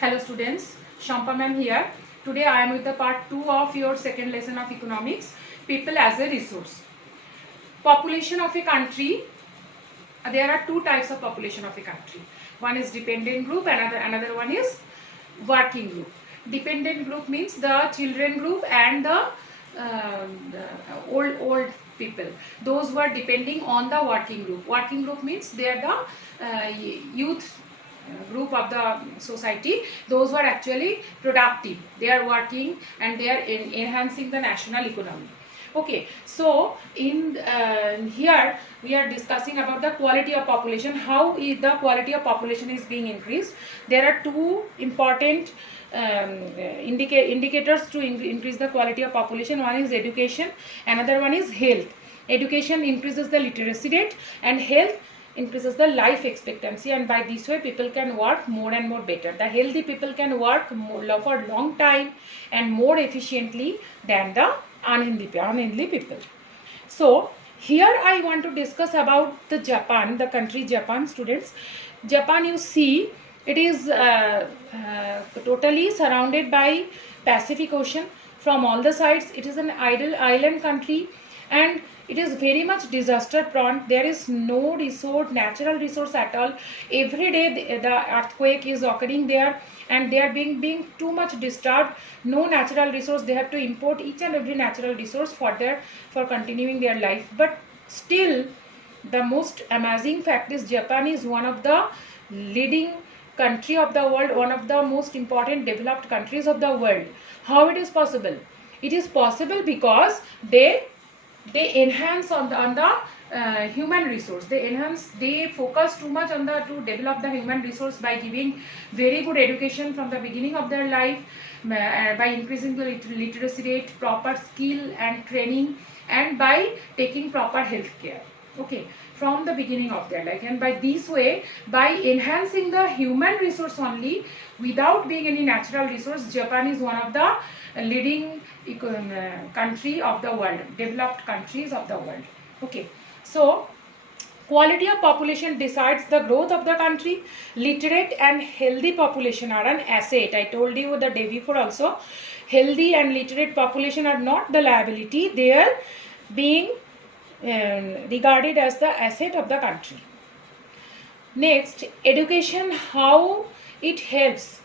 Hello students, Shampa ma'am here. Today I am with the part 2 of your second lesson of economics, people as a resource. Population of a country, there are two types of population of a country. One is dependent group, another one is working group. Dependent group means the children group and the old people. Those who are depending on the working group. Working group means they are the youth group of the society, those who are actually productive, they are working and they are enhancing the national economy. Okay, so in here we are discussing about the quality of population, how is the quality of population is being increased. There are two important indicators to increase the quality of population. One is education, another one is health. Education increases the literacy rate and health increases the life expectancy, and by this way people can work more and more better. The healthy people can work more for long time and more efficiently than the unhealthy people. So here I want to discuss about the Japan, the country Japan. Students, Japan, you see, it is totally surrounded by Pacific Ocean from all the sides. It is an island country and it is very much disaster prone. There is no natural resource at all. Every day the earthquake is occurring there and they are being too much disturbed. No natural resource, they have to import each and every natural resource for continuing their life. But still, the most amazing fact is Japan is one of the leading country of the world, one of the most important developed countries of the world. How it is possible? It is possible because they enhance on the human resource. They focus too much on to develop the human resource by giving very good education from the beginning of their life, by increasing the literacy rate, proper skill and training, and by taking proper health care. Okay, from the beginning of their life, and by this way, by enhancing the human resource only without being any natural resource, Japan is one of the leading country of the world, developed countries of the world. Okay, so quality of population decides the growth of the country. Literate and healthy population are an asset. I told you the day before also, healthy and literate population are not the liability, they are being regarded as the asset of the country. Next, education, how it helps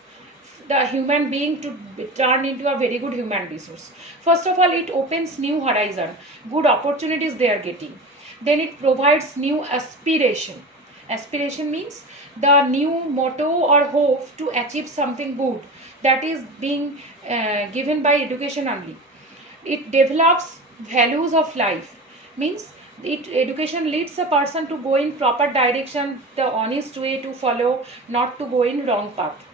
the human being to turn into a very good human resource. First of all, it opens new horizon, good opportunities they are getting. Then it provides new aspiration. Aspiration means the new motto or hope to achieve something good that is being given by education only. It develops values of life, means education leads a person to go in proper direction, the honest way to follow, not to go in wrong path.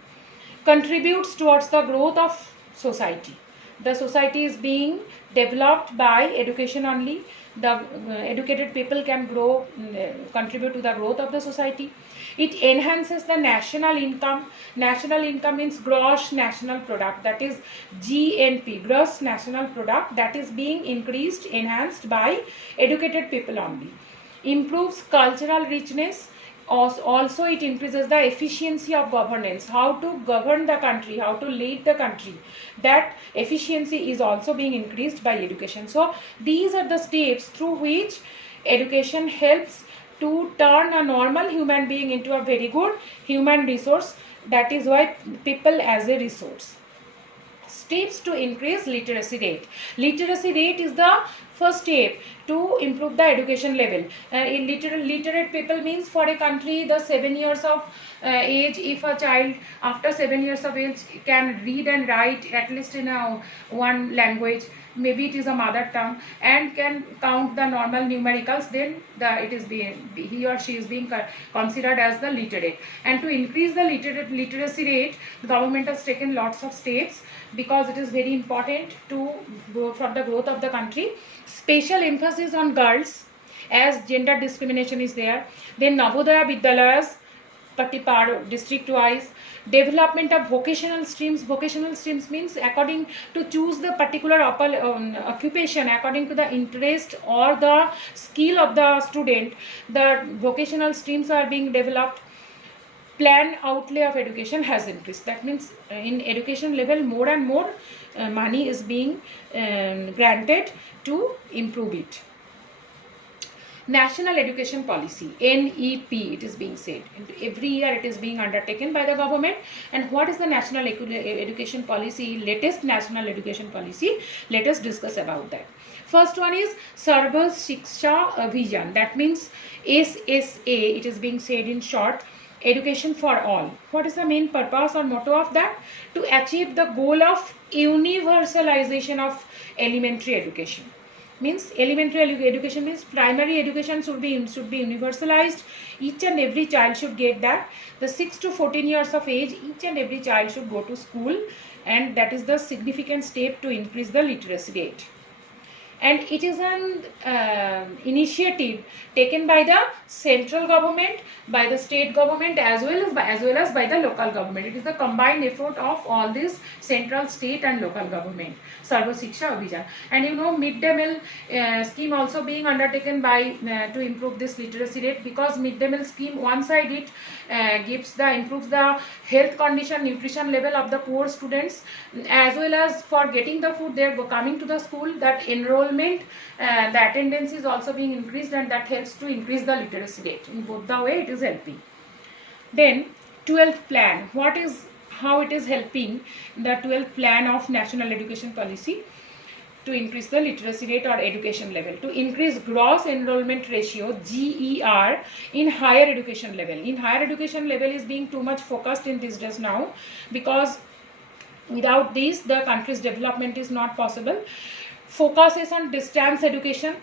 Contributes towards the growth of society. The society is being developed by education only. The educated people can grow, contribute to the growth of the society. It enhances the national income. National income means gross national product, that is GNP, gross national product, that is being increased, enhanced by educated people only. Improves cultural richness. Also it increases the efficiency of governance, how to govern the country, how to lead the country. That efficiency is also being increased by education. So these are the steps through which education helps to turn a normal human being into a very good human resource. That is why people as a resource. Steps to increase literacy rate. Literacy rate is the first step to improve the education level. Literate people means, for a country, the 7 years of age, if a child after 7 years of age can read and write at least in one language, maybe it is a mother tongue, and can count the normal numericals, then he or she is being considered as the literate. And to increase the literacy rate, the government has taken lots of steps because it is very important for the growth of the country. Special emphasis on girls, as gender discrimination is there. Then Navodaya Vidyalayas, district wise. Development of vocational streams. Vocational streams means according to choose the particular occupation according to the interest or the skill of the student. The vocational streams are being developed. plan outlay of education has increased. That means in education level more and more money is being granted to improve it. National Education Policy, NEP, it is being said. Every year it is being undertaken by the government. And what is the National Education Policy, latest National Education Policy? Let us discuss about that. First one is Sarva Shiksha Abhiyan. That means SSA, it is being said in short, education for all. What is the main purpose or motto of that? To achieve the goal of universalization of elementary education. Means elementary education means primary education should be universalized. Each and every child should get that. The 6 to 14 years of age, each and every child should go to school, and that is the significant step to increase the literacy rate. And it is an initiative taken by the central government, by the state government, as well as by the local government. It is the combined effort of all these central, state and local government. Sarva Shiksha Abhiyan. And you know, mid-day meal scheme also being undertaken by to improve this literacy rate, because mid-day meal scheme, one side it improves the health condition, nutrition level of the poor students, as well as for getting the food they are coming to the school, that enrollment, the attendance is also being increased, and that helps to increase the literacy rate. In both the way it is helping. Then 12th plan, how it is helping, the 12th plan of National Education Policy to increase the literacy rate or education level, to increase gross enrollment ratio GER in higher education level. In higher education level is being too much focused in these days now, because without this the country's development is not possible. Focus is on distance education.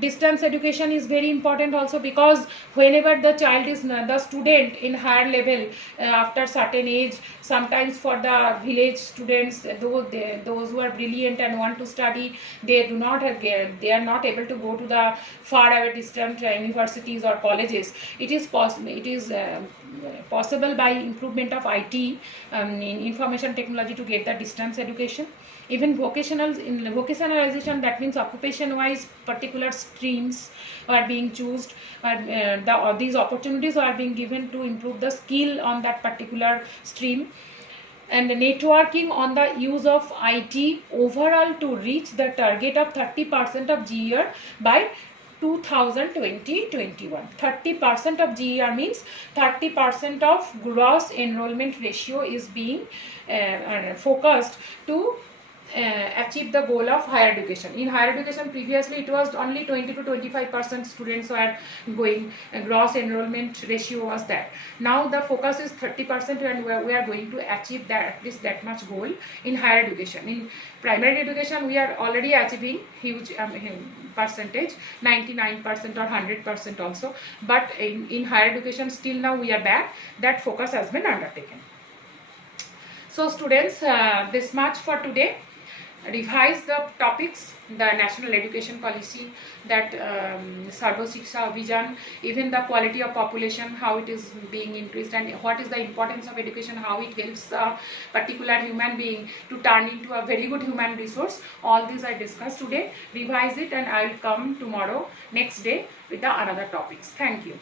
Distance education is very important also, because whenever the child is the student in higher level after certain age, sometimes for the village students, those who are brilliant and want to study, they are not able to go to the far away distant universities or colleges. It is possible by improvement of IT, in information technology, to get the distance education. Even vocationalization, that means occupation wise particular streams are being chosen, these opportunities are being given to improve the skill on that particular stream. And networking on the use of IT overall to reach the target of 30% of GER by 2020-21. 30% of GER means 30% of gross enrollment ratio is being focused to achieve the goal of higher education. In higher education previously it was only 20 to 25% students were going, gross enrollment ratio was that. Now the focus is 30%, and we are going to achieve that, at least that much goal in higher education. In primary education we are already achieving huge percentage, 99% or 100% also, but in higher education still now we are back. That focus has been undertaken. So students, this much for today. Revise the topics, the National Education Policy, that Sarva Shiksha Abhiyan, even the quality of population, how it is being increased, and what is the importance of education, how it helps a particular human being to turn into a very good human resource. All these I discussed today. Revise it, and I will come tomorrow, next day, with the another topics. Thank you.